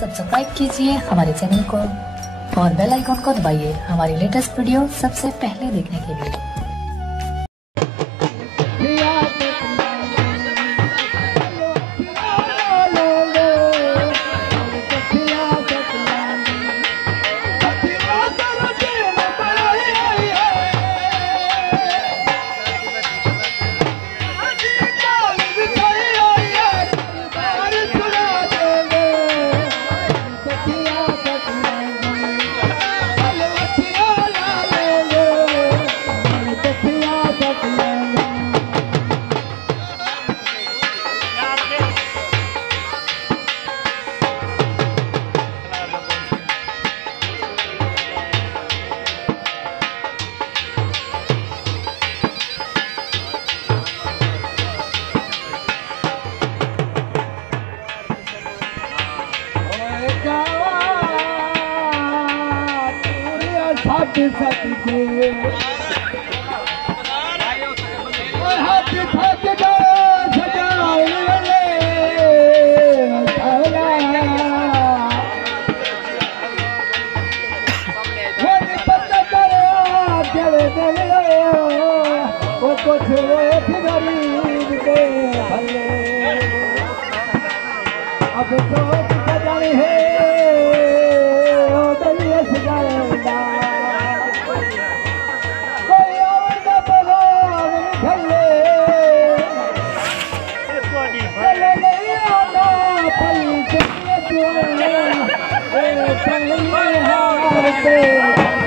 Subscribe कीजिए हमारे channel को और बेल आइकॉन को दबाइए हमारी लेटेस्ट वीडियो सबसे पहले देखने के लिए। अब तो सजानी है ओ दलिया सजाएगा कोई और न भगवान निकले चले नहीं आना पई के दुआ ए पई हार पे